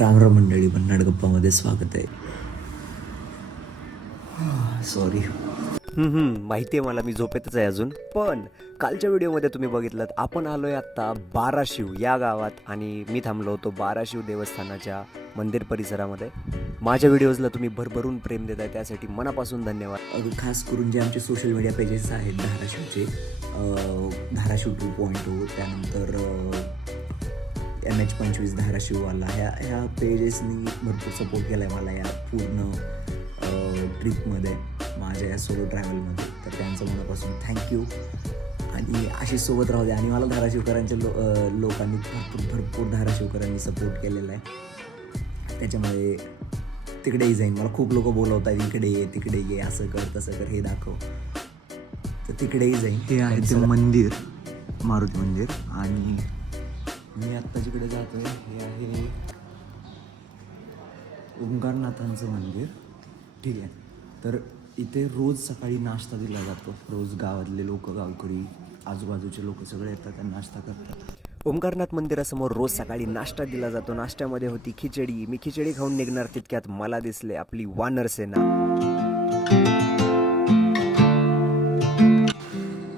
रामराम मंडळी, भन्नाट गप्पामध्ये स्वागत आहे. सॉरी. माहिती आहे मला, मी झोपेतच आहे अजून. पण कालच्या व्हिडिओमध्ये तुम्ही बघितलं, आपण आलोय आत्ता बाराशिव या गावात आणि मी थांबलो होतो बाराशिव देवस्थानाच्या मंदिर परिसरामध्ये. माझ्या व्हिडिओजला तुम्ही भरभरून प्रेम देताय, त्यासाठी मनापासून धन्यवाद. खास करून जे आमचे सोशल मीडिया पेजेस आहेत धाराशिवचे, धाराशिव 2.0, त्यानंतर MH25 धाराशिववाला, ह्या पेजेसनी भरपूर सपोर्ट केला आहे मला या पूर्ण ट्रिपमध्ये, माझ्या या सोलो ट्रॅव्हलमध्ये. तर त्यांचं मनापासून थँक्यू आणि अशीच सोबत राहू द्या. आणि मला धाराशिवकरांच्या लोकांनी भरपूर धाराशिवकरांनी सपोर्ट केलेला आहे, त्याच्यामुळे तिकडेही जाईन. मला खूप लोक बोलवतात, इकडे ये तिकडे ये, असं कर तसं कर, हे दाखव, तर तिकडेही जाईन. हे आहे ते मंदिर, मारुती मंदिर. आणि मी आत्ता जिकडे जातोय हे आहे ओंकारनाथांचं मंदिर. ठीक आहे. तर इथे रोज सकाळी नाश्ता दिला जातो. रोज गावातले लोक, गावकरी, आजूबाजूचे लोक सगळे येतात आणि नाश्ता करतात. ओंकारनाथ मंदिरासमोर रोज सकाळी नाश्ता दिला जातो. नाश्त्यामध्ये होती खिचडी. मी खिचडी खाऊन निघणार तितक्यात मला दिसले आपली वानर सेना.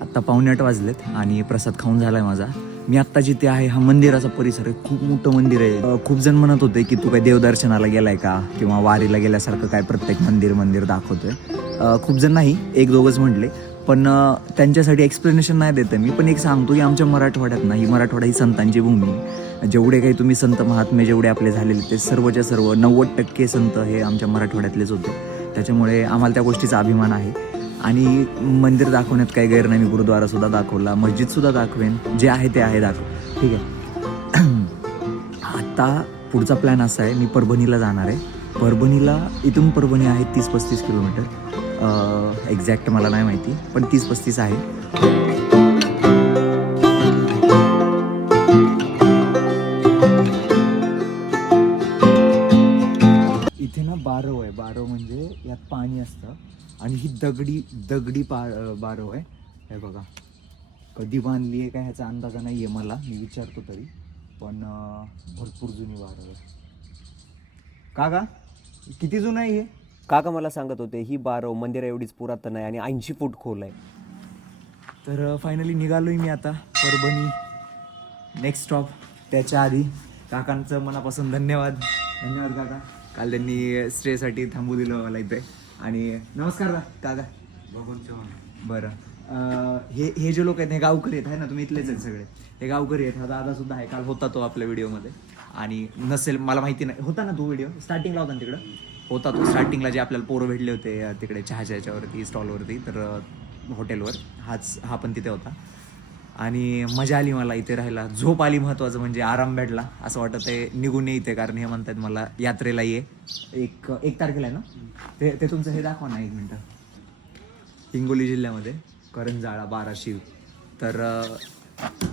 आत्ता 7:45 वाजलेत आणि प्रसाद खाऊन झालाय माझा. मी आत्ता जिथे आहे हा मंदिराचा परिसर आहे, खूप मोठं मंदिर आहे. खूप जण म्हणत होते की तू काय देवदर्शनाला गेलाय का, किंवा वारीला गेल्यासारखं काय प्रत्येक मंदिर दाखवतोय. खूप जण नाही, एक दोघंच म्हटले. पण त्यांच्यासाठी एक्सप्लेनेशन नाही देत मी, पण एक सांगतो की आमच्या मराठवाड्यात नाही, मराठवाडा ही संतांची भूमी. जेवढे काही तुम्ही संत महात्मे जेवढे आपले झालेले, ते सर्वच्या सर्व 90% संत हे आमच्या मराठवाड्यातलेच होते. त्याच्यामुळे आम्हाला त्या गोष्टीचा अभिमान आहे. आणि मंदिर दाखवण्यात काही गैर नाही. मी गुरुद्वारासुद्धा दाखवला, मस्जिदसुद्धा दाखवेन, जे आहे ते आहे दाखव. ठीक आहे. आत्ता पुढचा प्लॅन असा आहे, मी परभणीला जाणार आहे. इथून परभणी आहे 30-35 किलोमीटर. एक्झॅक्ट मला नाही माहिती, पण 30-35 आहे. इथे ना बारव आहे. बारव म्हणजे यात पाणी असतं आणि ही दगडी बारव आहे. हे बघा, कधी बांधली आहे काय ह्याचा अंदाजा नाही आहे मला, मी विचारतो तरी. पण भरपूर जुनी बारव आहे. काका किती जुनं आहे हे? काका मला सांगत होते ही बारव मंदिर एवढीच पुरातन आहे आणि 80 फूट खोल आहे. तर फायनली निघालोय मी आता परभणी, नेक्स्ट स्टॉप. त्याच्या आधी काकांचं मनापासून धन्यवाद काका. काल त्यांनी स्टेसाठी थांबू दिलं मला इथे. आणि नमस्कार काका. बरं, हे जे लोक आहेत हे गावकरी आहेत, आहे ना, तुम्ही इथलेच आहेत सगळे, हे गावकरी आहेत. हा दादा सुद्धा आहे, काल होता तो आपल्या व्हिडिओमध्ये. आणि नसेल मला माहिती नाही, होता ना तो व्हिडिओ स्टार्टिंगला होता ना, तिकडं होता तो स्टार्टिंगला, जे आपल्याला पोरं भेटले होते तिकडे चहाच्या याच्यावरती स्टॉलवरती, तर हॉटेलवर. हा पण तिथे होता. आणि मजा आली मला इथे राहायला, झोप आली, महत्त्वाचं म्हणजे आराम भेटला. असं वाटत आहे निघून ये इथे, कारण हे म्हणतात मला यात्रेला ये. एक तारखेला आहे ना ते तुमचं हे दाखवा ना, 1 मिनटं. हिंगोली जिल्ह्यामध्ये करंजाळा, बाराशिव, तर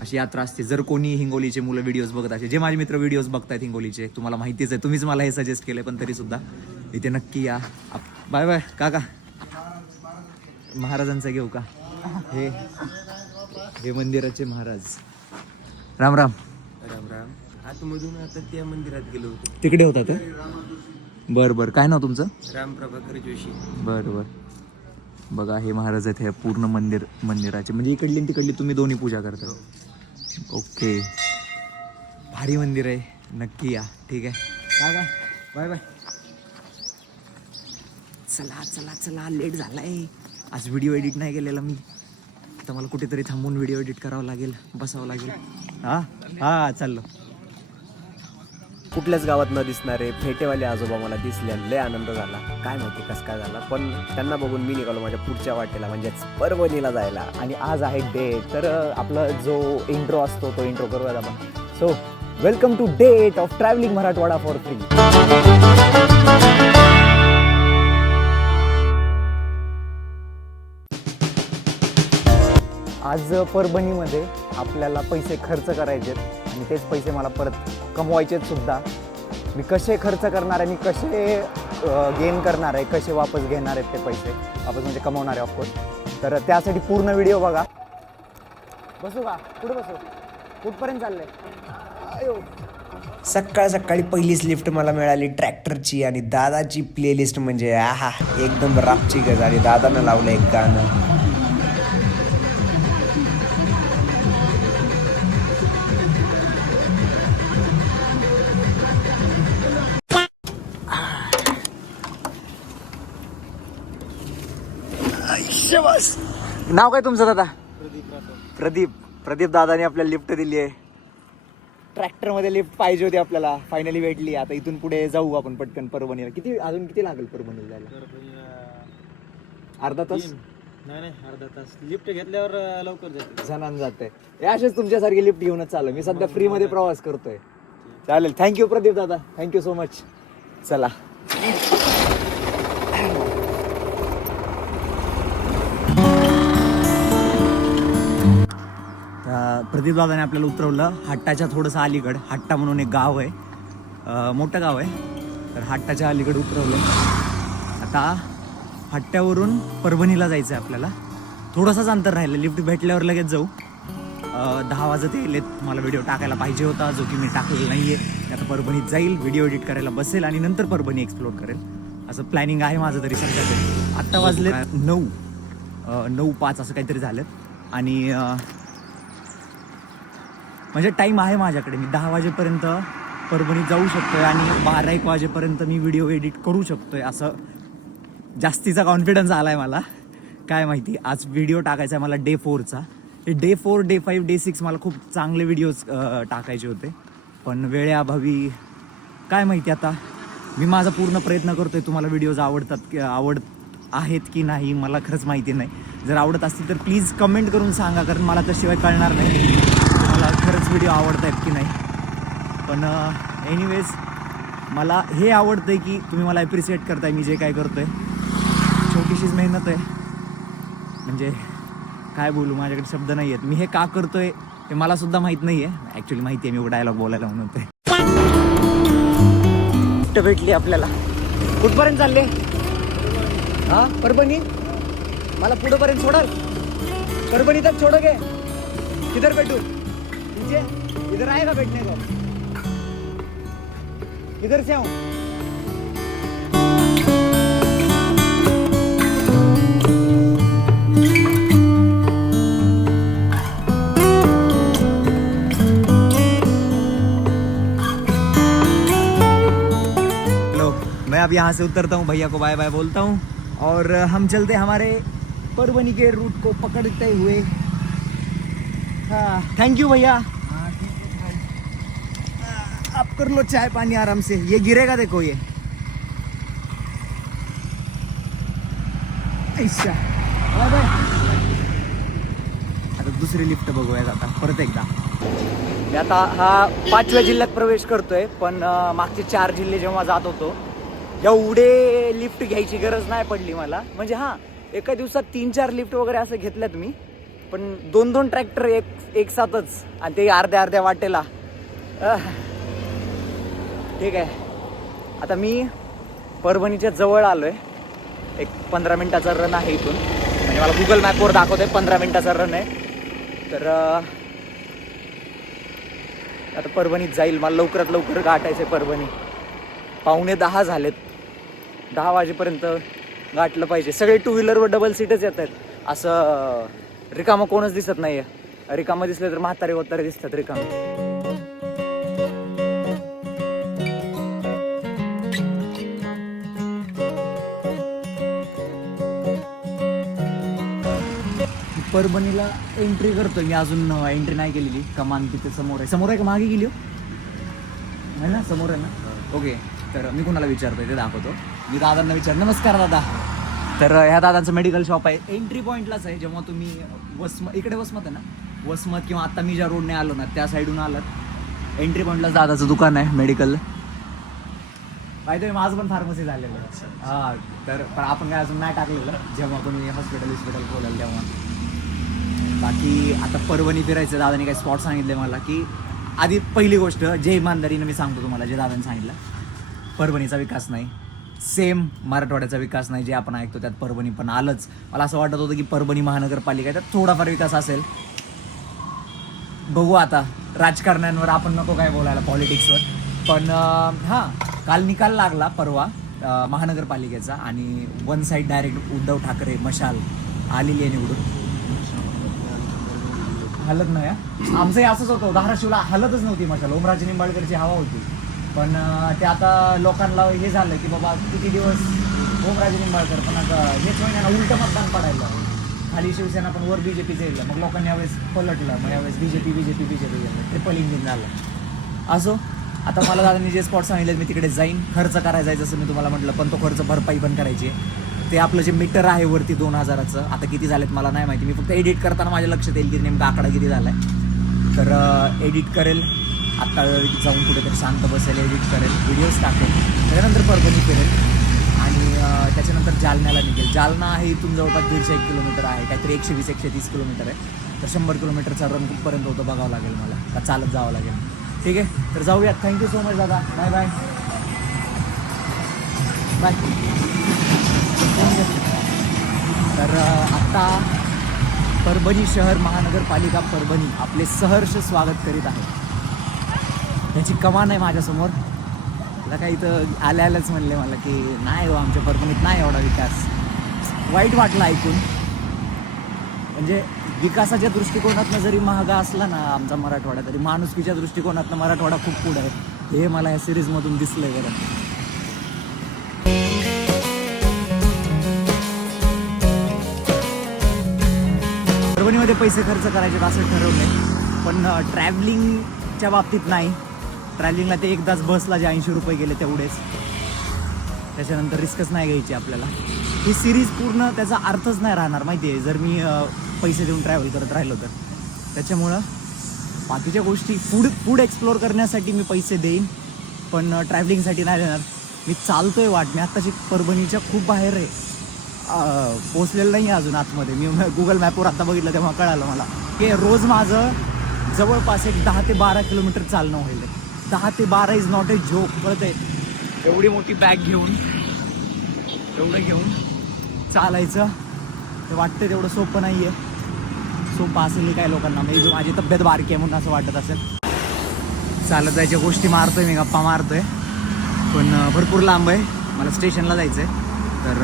अशी यात्रा असते. जर कोणी हिंगोलीचे मुलं व्हिडिओज बघत असेल, जे माझे मित्र व्हिडिओज बघतायत हिंगोलीचे, तुम्हाला माहितीच आहे, तुम्हीच मला हे सजेस्ट केलं, पण तरीसुद्धा इथे नक्की या. बाय बाय काका. महाराजांचं घेऊ का? हे मंदिराचे महाराज. राम राम. राम राम. आतमधून आता त्या मंदिरात गेलो होतो. तिकडे होता तर? बरं, काय नाव तुमचं? राम प्रभाकर जोशी. बरं. बघा, हे महाराज आहेत, हे पूर्ण मंदिराचे, म्हणजे इकडली आणि तिकडली तुम्ही दोन्ही पूजा करता. ओके, भारी मंदिर आहे, नक्की या. ठीक आहे काका, बाय. चला, लेट झालाय. आज व्हिडिओ एडिट नाही केलेला मी, तर मला कुठेतरी थांबून व्हिडिओ एडिट करावं लागेल, बसावं लागेल. हा चाललो. कुठल्याच गावात न दिसणारे फेटेवाले आजोबा मला दिसले आणि लय आनंद झाला. काय माहिती कसं काय झाला, पण त्यांना बघून मी निघालो माझ्या पुढच्या वाटेला, म्हणजेच परभणीला जायला. आणि आज आहे डेट, तर आपला जो इंट्रो असतो तो इंट्रो करूया आपण. So welcome to date of travelling Marathwada for free. आज परभणीमध्ये आपल्याला पैसे खर्च करायचे आहेत आणि तेच पैसे मला परत कमवायचे आहेत सुद्धा. मी कसे खर्च करणार आहे, मी कसे गेन करणार आहे, कसे वापस घेणार आहेत ते पैसे, वापस म्हणजे कमवणार आहे ऑफकोर्स. तर त्यासाठी पूर्ण व्हिडिओ बघा. बसू का? कुठे बसू? कुठपर्यंत चाललंय? सकाळ सकाळी पहिलीच लिफ्ट मला मिळाली ट्रॅक्टरची आणि दादाची प्लेलिस्ट म्हणजे आहा एकदम रापची गज आणि दादानं लावलं एक गाणं. नाव काय तुमचं दादा? प्रदीप दादाने आपल्याला लिफ्ट दिली आहे. ट्रॅक्टर मध्ये लिफ्ट पाहिजे होती आपल्याला, फायनली भेटली. आता इथून पुढे जाऊ आपण पटकन परभणीला. अजून किती लागेल परभणीला जायला? अर्धा तास? नाही अर्धा तास. लिफ्ट घेतल्यावर लवकर जाते. जणांना जाते. असेच तुमच्यासारखी लिफ्ट घेऊनच चालू. मी सध्या फ्री मध्ये प्रवास करतोय. चालेल, थँक्यू प्रदीप दादा, थँक्यू सो मच. चला. प्रदीप दादाने आपल्याला उतरवलं हट्टाच्या थोडंसं अलीकड. हट्टा म्हणून एक गाव आहे, मोठं गाव आहे. तर हट्टाच्या अलीकड उतरवलं. आता हट्ट्यावरून परभणीला जायचं आहे आपल्याला. थोडंसंच अंतर राहिलं. लिफ्ट भेटल्यावर लगेच जाऊ. 10 वाजत येलेत. मला व्हिडिओ टाकायला पाहिजे होता, जो की मी टाकलेला नाही आहे. आता परभणीत जाईल, व्हिडिओ एडिट करायला बसेल आणि नंतर परभणी एक्सप्लोर करेल, असं प्लॅनिंग आहे माझं तरी सध्या तरी. आत्ता वाजले 9:05 असं काहीतरी झालं. आणि म्हणजे टाईम आहे माझ्याकडे. मी 10 वाजेपर्यंत परभणीत जाऊ शकतोय आणि 12-1 वाजेपर्यंत मी व्हिडिओ एडिट करू शकतोय. असं जास्तीचा कॉन्फिडन्स आला आहे मला. काय माहिती, आज व्हिडिओ टाकायचा आहे मला डे 4चा. डे 4, डे 5, डे 6 मला खूप चांगले व्हिडिओज टाकायचे होते, पण वेळेअभावी काय माहिती. आता मी माझा पूर्ण प्रयत्न करतोय. तुम्हाला व्हिडिओज आवडत आहेत की नाही मला खरंच माहिती नाही. जर आवडत असतील तर प्लीज कमेंट करून सांगा, कारण मला त्याशिवाय कळणार नाही मला खरंच व्हिडिओ आवडत आहेत की नाही. पण एनिवेज मला हे आवडतं आहे की तुम्ही मला ॲप्रिशिएट करताय मी जे काय करतोय. छोटीशीच मेहनत आहे, म्हणजे काय बोलू, माझ्याकडे शब्द नाही आहेत. मी हे का करतोय हे मला सुद्धा माहीत नाही आहे. ॲक्च्युली माहिती आहे, मी डायलॉग बोलायला म्हणून ते. कुठं भेटली आपल्याला? कुठपर्यंत चालले? हां, परभणी. मला पुढंपर्यंत सोडाल? परभणी तक छोडोगे? किधर बैठू? नीचे? इधर आएगा बैठने को? किधर से आऊं? लो, मैं अब यहाँ से उतरता हूँ, भैया को बाय बाय बोलता हूँ और हम चलते हमारे परभणी के रूट को पकड़ते हुए. हाँ, थैंक यू भैया. आप कर लो चाय पानी आराम से. ये गिरेगा देखो ये. ऐसा आता दुसरी लिफ्ट बघूया आता परत एकदा. मी आता हा 5व्या जिल्ह्यात प्रवेश करतोय, पण मागचे 4 जिल्हे जेव्हा जात होतो एवढे लिफ्ट घ्यायची गरज नाही पडली मला. म्हणजे हां, एका दिवसात 3-4 लिफ्ट वगैरे असं घेतल्यात मी, पण 2-2 ट्रॅक्टर एक साथच, आणि ते अर्ध्या वाटेला. ठीक आहे, आता मी परभणीच्या जवळ आलोय. एक 15 मिनिटाचा रन आहे इथून, म्हणजे मला गुगल मॅपवर दाखवतोय 15 मिनिटाचा रन आहे. तर आता परभणीत जाईल. मला लवकरात लवकर गाठायचं आहे परभणी. 9:45 झालेत. 10 वाजेपर्यंत गाठलं पाहिजे. सगळे 2 व्हीलरवर डबल सीटच येत आहेत. असं रिकामं कोणच दिसत नाही आहे. रिकामं दिसलं तर म्हातारे दिसतात रिकामे. परभणीला एंट्री करतोय मी. अजून एंट्री नाही केलेली. कमान तिथे समोर आहे का मागे गेली हो? आहे ना, समोर आहे ना. ओके, तर मी कुणाला विचारतोय ते दाखवतो. मी दादांना नमस्कार दादा. तर ह्या दादांचं मेडिकल शॉप आहे. एंट्री पॉईंटलाच आहे. जेव्हा तुम्ही इकडे वसमत आहे ना, वसमत किंवा आता मी ज्या रोडने आलो ना त्या साईडून आलात, एंट्री पॉईंटलाच दादाचं दुकान आहे मेडिकल. पाहिजे माझं पण फार्मसी झालेलं आहे. हां, तर पण आपण काय अजून नाही टाकलेलं. जेव्हा कोणी हॉस्पिटल खोलेल तेव्हा. बाकी आता परभणी फिरायचं. दादाने काही स्पॉट सांगितले मला, की आधी पहिली गोष्ट जे इमानदारीनं मी सांगतो तुम्हाला, जे दादाने सांगितलं, परभणीचा विकास नाही. सेम मराठवाड्याचा विकास नाही जे आपण ऐकतो त्यात परभणी पण आलंच. मला असं वाटत होतं की परभणी महानगरपालिका त्यात थोडाफार विकास असेल. बघू आता, राजकारण्यांवर आपण नको काय बोलायला, पॉलिटिक्सवर. पण हां, काल निकाल लागला परवा महानगरपालिकेचा आणि one side direct Uddhav Thackeray मशाल आलेली आहे निवडून. हलत नाही हा? आमचंही असंच होतं, धाराशिवला हलतच नव्हती मशाल, ओमराजे निंबाळकरची हवा होती. पण ते आता लोकांना हे झालं की बाबा किती दिवस ओमराजे निंबाळकर, पण आता हेच महिन्याला उलटं मतदान पडायला, खाली शिवसेना पण वर बीजेपीचं येईल. मग लोकांनी यावेळेस पलटलं, मग यावेळेस बीजेपी ट्रिपल इंजिन झालं. असो, आता मला दादांनी जे स्पॉट सांगितले मी तिकडे जाईन. खर्च करायचा आहे जसं मी तुम्हाला म्हटलं, पण तो खर्च भरपाई पण करायची आहे. ते आपलं जे मीटर आहे वरती 2000चं, आता किती झालेत मला नाही माहिती. मी फक्त एडिट करताना माझ्या लक्षात येईल की नेमका आकडा किती झाला आहे. तर एडिट करेल, आत्ता जाऊन कुठेतरी शांत बसेल, एडिट करेल, व्हिडिओज टाकेल, त्याच्यानंतर परभणी फिरेल आणि त्याच्यानंतर जालन्याला निघेल. जालना आहे इथून जवळपास 150 किलोमीटर आहे, काहीतरी 120-130 किलोमीटर आहे. तर 100 किलोमीटरचा रन कुठपर्यंत होतो बघावं लागेल मला, का चालत जावं लागेल. ठीक आहे, तर जाऊयात. थँक्यू सो मच दादा, बाय बाय बाय. तर आत्ता परभणी शहर महानगरपालिका परभणी आपले सहर्ष स्वागत करीत आहे. त्याची कमान आहे माझ्यासमोर. मला काही इथं आल्याच म्हणले मला की नाही हो, आमच्या परभणीत नाही एवढा विकास. वाईट वाटलं ऐकून. म्हणजे विकासाच्या दृष्टिकोनातनं जरी महागा असला ना आमचा मराठवाडा, तरी माणुसकीच्या दृष्टिकोनातनं मराठवाडा खूप पुढे आहे. हे मला या सिरीजमधून दिसलंय बरं. परभणीमध्ये पैसे खर्च करायचे असं ठरवलंय, पण ट्रॅव्हलिंगच्या बाबतीत नाही. ट्रॅव्हलिंगला ते एकदाच बसला जे 80 रुपये गेले तेवढेच, त्याच्यानंतर रिस्कच नाही घ्यायची आपल्याला. ही सिरीज पूर्ण त्याचा अर्थच नाही राहणार माहिती आहे, जर मी पैसे देऊन ट्रॅव्हल करत राहिलो तर. त्याच्यामुळं बाकीच्या गोष्टी फूड एक्सप्लोअर करण्यासाठी मी पैसे देईन, पण ट्रॅव्हलिंगसाठी नाही देणार. मी चालतोय वाट, मी आत्ताची परभणीच्या खूप बाहेर आहे, पोचलेलं नाही अजून आतमध्ये. मी गुगल मॅपवर आता बघितलं तेव्हा कळालं मला की रोज माझं जवळपास एक 10 ते 12 किलोमीटर चालणं होईल. 10 ते 12 इज नॉट ए जोक, कळतंय? एवढी मोठी बॅग घेऊन, एवढं घेऊन चालायचं ते वाटतं तेवढं सोपं नाही आहे. सोपं असेल काही लोकांना, म्हणजे माझी तब्येत बारकी आहे म्हणून असं वाटत असेल. चालत जायच्या गोष्टी मारतोय मी, गप्पा मारतोय, पण भरपूर लांब आहे. मला स्टेशनला जायचं आहे, तर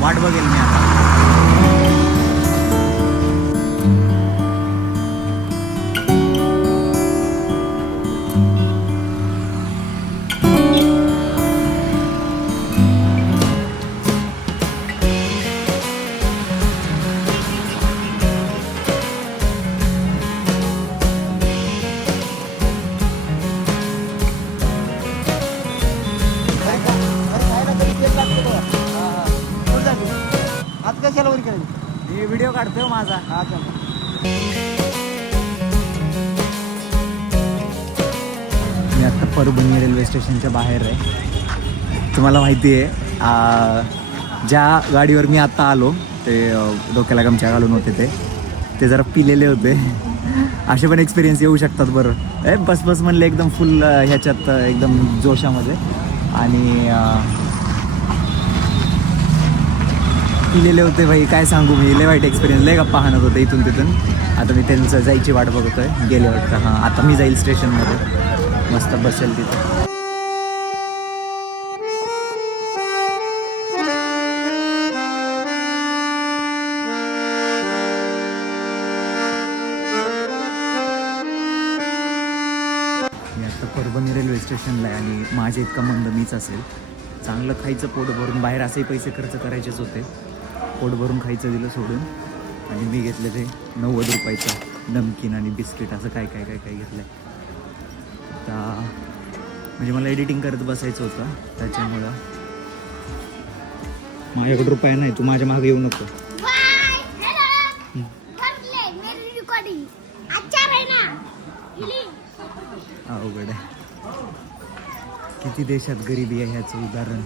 वाट बघेल मी आता. आज कशाला वरी करायची? हे व्हिडिओ काढतोय माझा. हा चल. मी आता परभणी रेल्वे स्टेशनच्या बाहेर आहे. तुम्हाला माहिती आहे ज्या गाडीवर मी आत्ता आलो ते डोक्याला गमछा घालून होते, ते जरा पिलेले होते. असे पण एक्सपिरियन्स येऊ शकतात बरं. बस म्हणले एकदम फुल ह्याच्यात एकदम जोशामध्ये, आणि पिलेले होते भाई. काय सांगू मी, लय वाईट एक्सपिरियन्स. लय गप्पा हाणत होते इथून तिथून. आता मी त्यांचं जायची वाट बघतोय, गेले वाटतं. हां, आता मी जाईल स्टेशनमध्ये, मस्त बसेल तिथं. मी आता परभणी रेल्वे स्टेशनला आहे आणि माझ्या इतका मंद मीच असेल. चांगलं खायचं पोट भरून, बाहेर असेही पैसे खर्च करायचेच होते. पोट भरून खायचं दिलं सोडून, आणि मी घेतले ते 90 रुपयाचा नमकीन आणि बिस्किट, असं काय काय काय काय घेतलं. आता म्हणजे मला एडिटिंग करत बसायचं होतं, त्याच्यामुळं माझ्याकडे रुपया नाही. तू माझ्या मागे येऊ नको. अवघड आहे. किती देशात गरिबी आहे ह्याचं उदाहरण.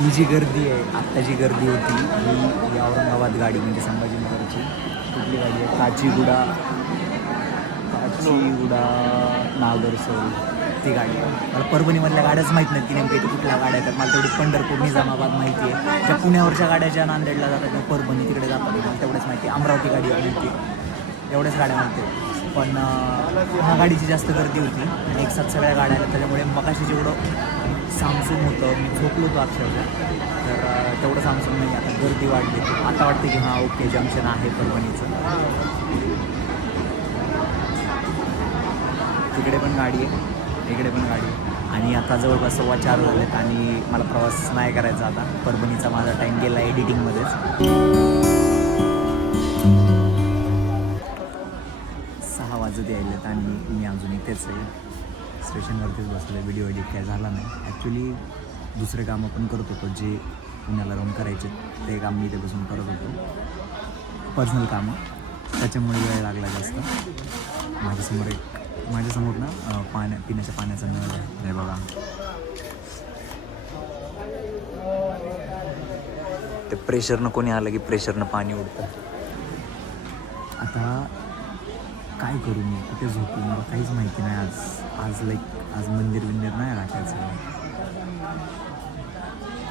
ही जी गर्दी आहे, आत्ता जी गर्दी होती ही औरंगाबाद गाडी, म्हणजे संभाजीनगरची. कुठली गाडी आहे? काचीगुडा नागरसोल, ती गाडी आहे. मला परभणीमधल्या गाड्याच माहीत नाहीत की नेमकं इथे कुठल्या गाड्या आहेत. मला तेवढी पंढरपूर निजामाबाद माहिती आहे. त्या पुण्यावरच्या गाड्या ज्या नांदेडला जातात त्या परभणी तिकडे जातात. माहिती अमरावती गाडी आहे माहिती, एवढ्याच गाड्या माहिती. पण ह्या गाडीची जास्त गर्दी होती आणि एक साथ सगळ्या गाड्या आल्या, त्याच्यामुळे मगाशी जेवढं सामसूम होतं मी झोपलो होतो अक्षरशः, तर तेवढं सामसूम नाही. आता गर्दी वाढली, आता वाटते की हां ओके जंक्शन आहे परभणीचं. तिकडे पण गाडी आहे, इकडे पण गाडी आहे. आणि आता जवळपास 4:15 झालेत आणि मला प्रवास नाही करायचा आता. परभणीचा माझा टाईम गेला एडिटिंगमध्येच. 6 वाजत यायलेत आणि मी अजून इथेच आहे, स्टेशनवरतीच बसलो. व्हिडिओ एडिट काय झाला नाही. ॲक्च्युली दुसरे कामं पण करत होतो जे पुण्याला राहून करायचे, ते काम मी इथे बसून करत होतो, पर्सनल कामं, त्याच्यामुळे वेळ लागला जास्त. माझ्यासमोर ना पिण्याच्या पाण्याचा नळ आहे, हे बघा. ते प्रेशरनं कोणी आलं की प्रेशरनं पाणी उडतं. आता काय करू मी, कुठे झोपू, मला काहीच माहिती नाही. आज मंदिर नाही राखायचं,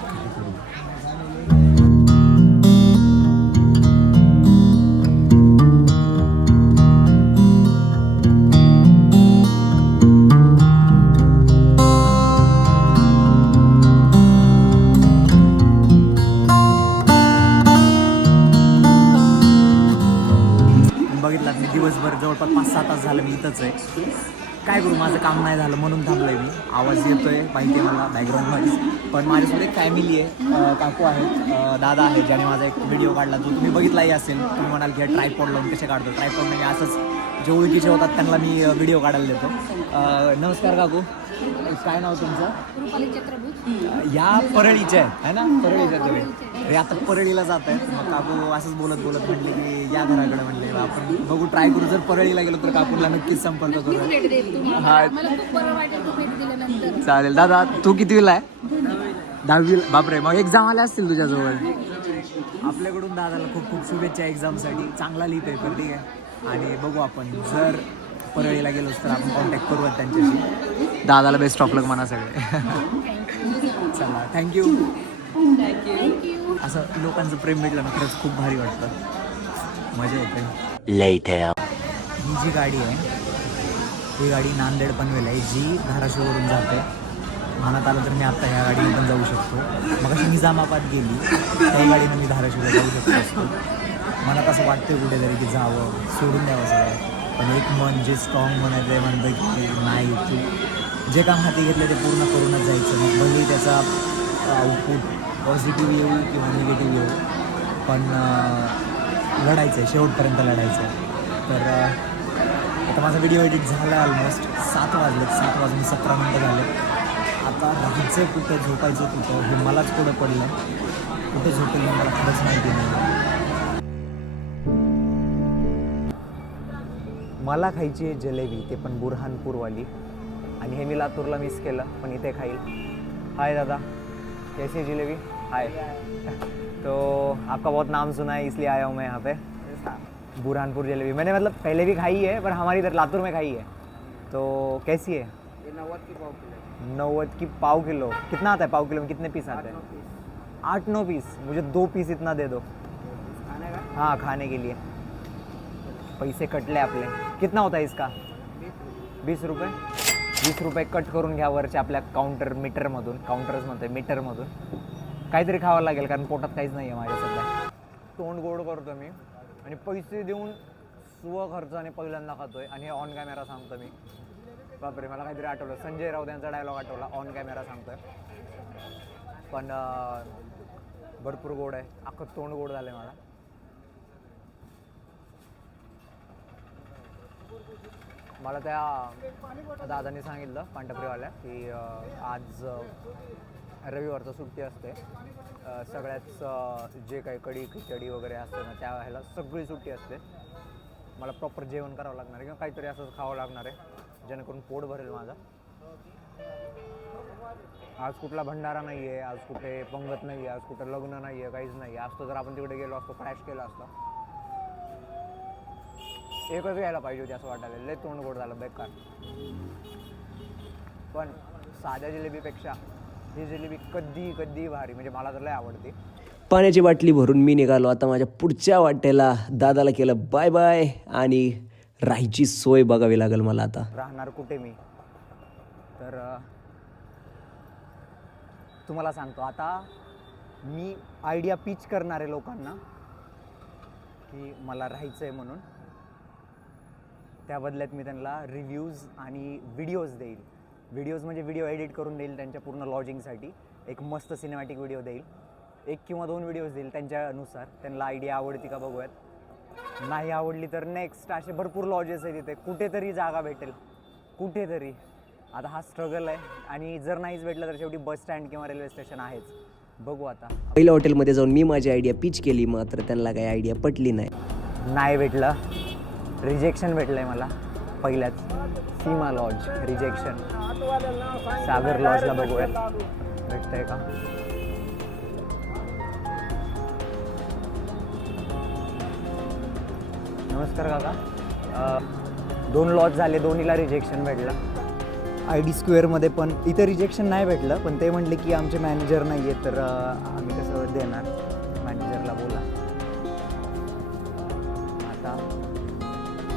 काय करू. बघितलात मी दिवसभर जवळपास 5-6 तास झालं मी इथंच आहे. काय करू, माझं काम नाही झालं म्हणून थांबलो आहे मी. आवाज येतोय माहिती आहे मला बॅकग्राऊंडमध्ये, पण माझ्यासोबत एक फॅमिली आहे, काकू आहेत, दादा आहे, ज्याने माझा एक व्हिडिओ काढला जो तुम्ही बघितलाही असेल. तुम्ही म्हणाल की ट्रायपॉड लावून कसे काढतो, ट्रायपॉड नाही, असंच जे ओळखीचे होतात त्यांना मी व्हिडिओ काढायला देतो. नमस्कार काकू, काय नाव तुमचं? रुपाली चक्रभूत. या परळीचे आहे ना, परळीच्या तुम्ही. हे आता परळीला जात आहे. मग काकू असंच बोलत म्हणले की या घराकडे, म्हणले आपण बघू ट्राय करू. जर परळीला गेलो तर काकूला नक्कीच संपर्क करू. भेट देईल तुम्हाला. हा. मला खूप बरं वाटेल तू भेट दिल्यानंतर. चालेल. दादा तू कितवीला आहे? 10वी. बापरे, मग एक्झाम आल्या असतील तुझ्याजवळ. आपल्याकडून दादाला खूप खूप शुभेच्छा एक्झामसाठी. चांगला लिहितोय पण, ठीक आहे. आणि बघू आपण जर परळीला गेलोच तर आपण कॉन्टॅक्ट करूयात त्यांच्याशी. दादाला बेस्ट ऑफ लक म्हणा सगळे. चला, थँक्यू. असं लोकांचं प्रेम भेटलं ना खरंच खूप भारी वाटतं, मजा येते. ही जी गाडी आहे ही गाडी नांदेड पनवेल आहे, जी धाराशिववरून जाते. मनात आलं तर मी आत्ता ह्या गाडीने पण जाऊ शकतो. मग अशी निजामाबाद गेली त्या गाडीनं मी धाराशिवला जाऊ शकतो असतो. मनात असं वाटतं कुठेतरी की जावं, सोडून द्यावं सगळं. पण एक मन जे स्ट्रॉंग म्हणायचं आहे म्हणतं की नाही, तू जे काम हाती घेतलं ते पूर्ण करूनच जायचं. मग भले त्याचा आउटपुट पॉझिटिव्ह येऊ किंवा निगेटिव्ह येऊ, पण लढायचं आहे, शेवटपर्यंत लढायचं आहे. तर आता माझा व्हिडिओ एडिट झाला आहे ऑलमोस्ट. 7 वाजलेत, 7:17 झाले. आता राहायचं कुठं, झोपायचं कुठं, हे मलाच पुढं पडलं. कुठे झोपेल मला खरंच माहिती नाही. मला खायची आहे जलेबी, ते पण बुरहानपूरवाली. आणि हे मी लातूरला मिस केलं, पण इथे खाईल. हाय दादा, कैसी जलेबी? हाय. तो आपका बहुत नाम सुना है इसलिए आया हूँ मैं यहाँ पे. बुरहानपुर जलेबी मैंने मतलब पहले भी खाई है, पर हमारी इधर लातूर में खाई है. तो कैसी है? 90 की पाव किलो. 90 की पाव किलो. कितना आता है पाव किलो में, कितने पीस आते हैं? 8-9 पीस. मुझे 2 पीस इतना दे दो. खाने का हाँ, खाने के लिए. पैसे कटले आपले. कितना होता है इसका? 20 रुपये. 20 रुपये कट करून घ्या वरच्या आपल्या मीटरमधून. काउंटर्स म्हणते मीटरमधून. काहीतरी खावं लागेल कारण पोटात काहीच नाही आहे माझ्या सध्या. तोंड गोड करतो मी आणि पैसे देऊन स्वखर्चाने पहिल्यांदा खातोय. आणि हे ऑन कॅमेरा सांगतो मी. बापरे, मला काहीतरी आठवलं, संजय राऊत यांचा डायलॉग आठवला, ऑन कॅमेरा सांगतोय. पण भरपूर गोड आहे, अख्खं तोंड गोड झालं आहे मला. मला त्या दादांनी सांगितलं पांढरपुरीवाल्या की आज रविवारचं सुट्टी असते, सगळ्याच जे काही कढी खिचडी वगैरे असते ना त्या ह्याला सगळी सुट्टी असते. मला प्रॉपर जेवण करावं लागणार आहे किंवा काहीतरी असंच खावं लागणार आहे जेणेकरून पोट भरेल माझा. आज कुठला भंडारा नाही आहे, आज कुठे पंगत नाही आहे, आज कुठं लग्न नाही आहे, काहीच नाही आहे. असतो जर आपण तिकडे गेलो असतो, क्रॅश केला असतो. एकच घ्यायला पाहिजे होती असं वाटायला. लय तोंड गोड झालं, बेकार. पण साध्या जिलेबीपेक्षा ही जिलेबी कधी भारी, म्हणजे मला तर लय आवडते. पाण्याची बाटली भरून मी निघालो आता माझ्या पुढच्या वाटेला. दादाला केलं बाय बाय आणि राहायची सोय बघावी लागेल मला आता. राहणार कुठे मी तर तुम्हाला सांगतो आता. मी आयडिया पिच करणार आहे लोकांना की मला राहायचं आहे म्हणून. त्या बदल्यात मी त्यांना रिव्ह्यूज आणि व्हिडिओज देईल. व्हिडिओज म्हणजे व्हिडिओ एडिट करून देईल त्यांच्या पूर्ण लॉजिंगसाठी. एक मस्त सिनेमॅटिक व्हिडिओ देईल. 1 किंवा 2 व्हिडिओज देईल त्यांच्यानुसार. त्यांना आयडिया आवडती का बघूयात. नाही आवडली तर नेक्स्ट. असे भरपूर लॉजेस आहेत तिथे. कुठेतरी जागा भेटेल कुठेतरी. आता हा स्ट्रगल आहे आणि जर नाहीच भेटलं तर शेवटी बस स्टँड किंवा रेल्वे स्टेशन आहेच. बघू आता. पहिल्या हॉटेलमध्ये जाऊन मी माझी आयडिया पिच केली मात्र त्यांना काही आयडिया पटली नाही भेटलं. रिजेक्शन भेटलं आहे मला पहिल्याच. सीमा लॉज रिजेक्शन. सागर लॉजला बघूयात भेटतंय का. नमस्कार काका. 2 लॉज झाले, 2हीला रिजेक्शन भेटलं. ID स्क्वेअरमध्ये पण इथं रिजेक्शन नाही भेटलं पण ते म्हटले की आमचे मॅनेजर नाही आहे तर आम्ही कसं देणार. मॅनेजरला बोला आता.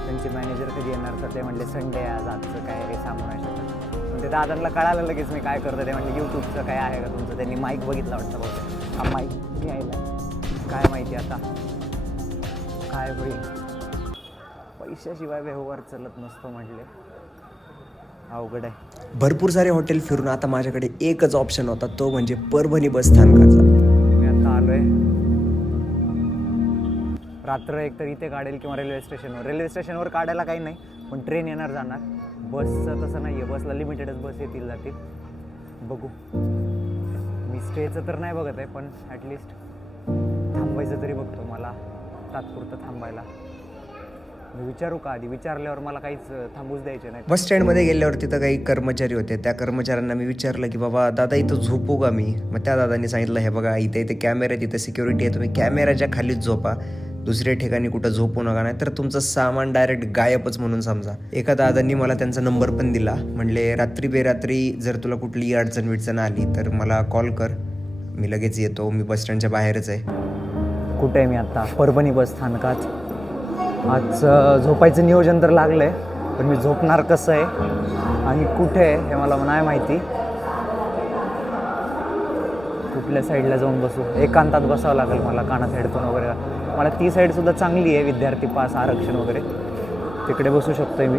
त्यांचे मॅनेजर कधी येणार तर ते म्हटले संडे आज. आजचं काय हे सांगू नाही शकत. पण ते दादांना कळालं लगेच मी काय करतो. ते म्हटले यूट्यूबचं काय आहे का तुमचं. त्यांनी माईक बघितला वाटतं बहुतेक. हा माईक यायला काय माहिती आता काय होईल. पैशाशिवाय व्यवहार चालत नसतो म्हटले. अवघड आहे. भरपूर सारे हॉटेल फिरून आता माझ्याकडे एकच ऑप्शन होता तो म्हणजे परभणी बस स्थानकाचा. मी आता आलोय. रात्र एक तर इथे काढेल किंवा रेल्वे स्टेशनवर. रेल्वे स्टेशनवर काढायला काही नाही पण ट्रेन येणार जाणार. बसचं तसं नाही आहे. बसला लिमिटेडच बस येतील जातील. बघू. मी स्टेचं तर नाही बघत आहे पण ॲटलिस्ट थांबायचं तरी बघतो. मला तात्पुरतं थांबायला. मी विचारू का आधी. विचारल्यावर मला काहीच थांबूच द्यायचे नाही. बस स्टँडमध्ये गेल्यावर तिथं काही कर्मचारी होते. त्या कर्मचाऱ्यांना मी विचारलं की बाबा दादा इथं झोपू का मी. मग त्या दादांनी सांगितलं हे बघा इथे कॅमेरा आहे, तिथे सिक्युरिटी आहे, तुम्ही कॅमेराच्या खालीच झोपा, दुसऱ्या ठिकाणी कुठं झोपू नका नाही तर तुमचं सामान डायरेक्ट गायबच म्हणून समजा. एका दादांनी मला त्यांचा नंबर पण दिला. म्हणले रात्री बेरात्री जर तुला कुठली अडचण विडचण आली तर मला कॉल कर, मी लगेच येतो. मी बस स्टँडच्या बाहेरच आहे. कुठे आहे मी आता. परभणी बस स्थानकात. आज झोपायचं नियोजन तर लागलं आहे पण मी झोपणार कसं आहे आणि कुठे आहे हे मला नाही माहिती. कुठल्या साईडला जाऊन बसू. एकांतात बसावं लागेल मला. कानात हेडफोन वगैरे. मला ती साईडसुद्धा चांगली आहे. विद्यार्थी पास आरक्षण वगैरे तिकडे बसू शकतो मी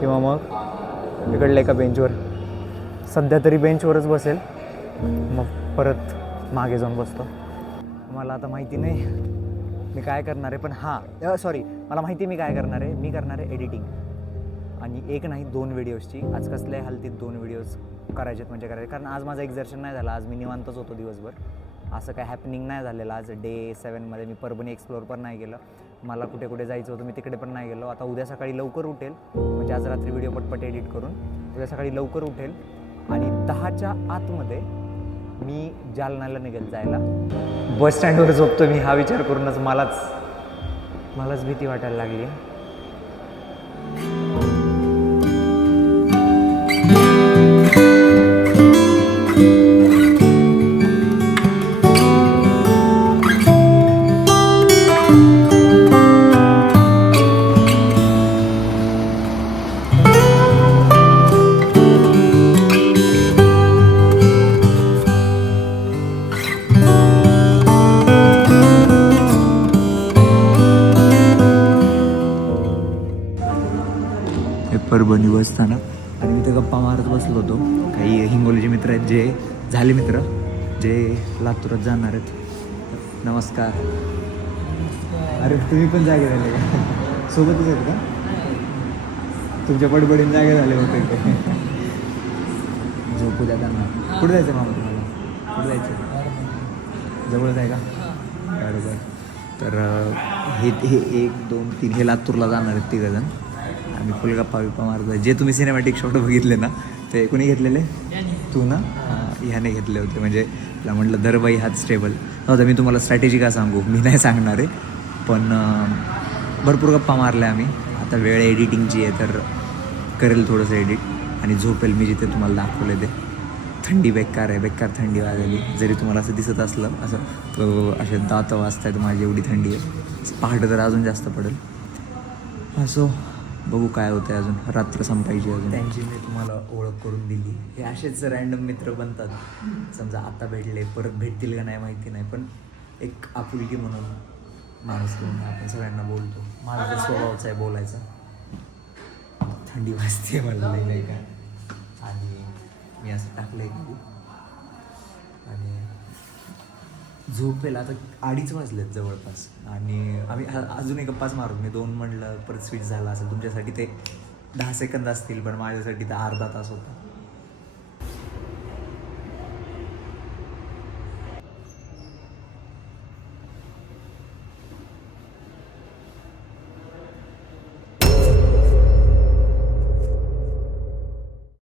किंवा मग इकडल्या एका बेंचवर. सध्या तरी बेंचवरच बसेल मग परत मागे जाऊन बसतो. मला आता माहिती नाही मी काय करणार आहे पण हां सॉरी मला माहिती आहे मी काय करणार आहे. मी करणार आहे एडिटिंग आणि 1 नाही 2 व्हिडिओजची. आज कसल्याही हालतीत 2 व्हिडिओज करायचे म्हणजे करायचे. कारण आज माझं एक्झर्शन नाही झालं. आज मी निवांतच होतो दिवसभर. असं काय हॅपनिंग नाही झालेलं. आज डे 7मध्ये मी परभणी एक्सप्लोअर पण नाही केलं. मला कुठे कुठे जायचं होतं मी तिकडे पण नाही गेलो. आता उद्या सकाळी लवकर उठेल म्हणजे आज रात्री व्हिडिओ पटपट एडिट करून उद्या सकाळी लवकर उठेल आणि 10च्या आतमध्ये मी जालन्याला निघेल जायला. बस स्टँडवर झोपतो मी हा विचार करूनच मलाच भीती वाटायला लागली. परभणी बस स्थानक आणि मी ते गप्पा मारत बसलो होतो. काही हिंगोलीचे मित्र आहेत जे झाले मित्र जे लातूरात जाणार आहेत. नमस्कार. अरे तुम्ही पण जागे झाले का. सोबतच आहेत का. तुमच्या बडबडीन जागे झाले होते ते. झोपू द्या त्यांना. कुठे जायचं मामा तुम्हाला. कुठे जायचं. जवळच आहे का. बरोबर. तर हे 1 2 3 हे लातूरला जाणार आहेत 3 जण. आम्ही फुल गप्पा बिप्पा मारतो. जे तुम्ही सिनेमॅटिक शॉट बघितले ना ते कोणी घेतलेले. तू ना ह्याने घेतले होते. म्हणजे तुला म्हटलं दरबाई हात स्टेबल नव्हता. मी तुम्हाला स्ट्रॅटेजी का सांगू मी नाही सांगणार आहे पण भरपूर गप्पा मारल्या आम्ही. आता वेळ एडिटिंगची आहे तर करेल थोडंसं एडिट आणि झोपेल मी जिथे तुम्हाला दाखवले ते. थंडी बेकार आहे, बेकार थंडी वाजली. जरी तुम्हाला असं दिसत असलं असं असे दात वाजतायत माझी, एवढी थंडी आहे. पहाटे तर अजून जास्त पडेल. असो, बघू काय होतं अजून. रात्र संपायची अजून. त्यांची मी तुम्हाला ओळख करून दिली. हे असेच रँडम मित्र बनतात. समजा आता भेटले, परत भेटतील का नाही माहिती नाही, पण एक आपुलकी म्हणून माणूस म्हणून आपण सगळ्यांना बोलतो. माझा तर स्वभावच आहे बोलायचा. थंडी वाजते मला लई नाही का. आणि मी असं टाकलं आहे की आणि झोपेल. आता 2:30 वाजलेत जवळपास आणि आम्ही अजून एक गप्पाच मारू. मी 2 म्हणलं, परत स्विच झाला असेल. तुमच्यासाठी ते 10 सेकंद असतील, पण माझ्यासाठी तर अर्धा तास होता.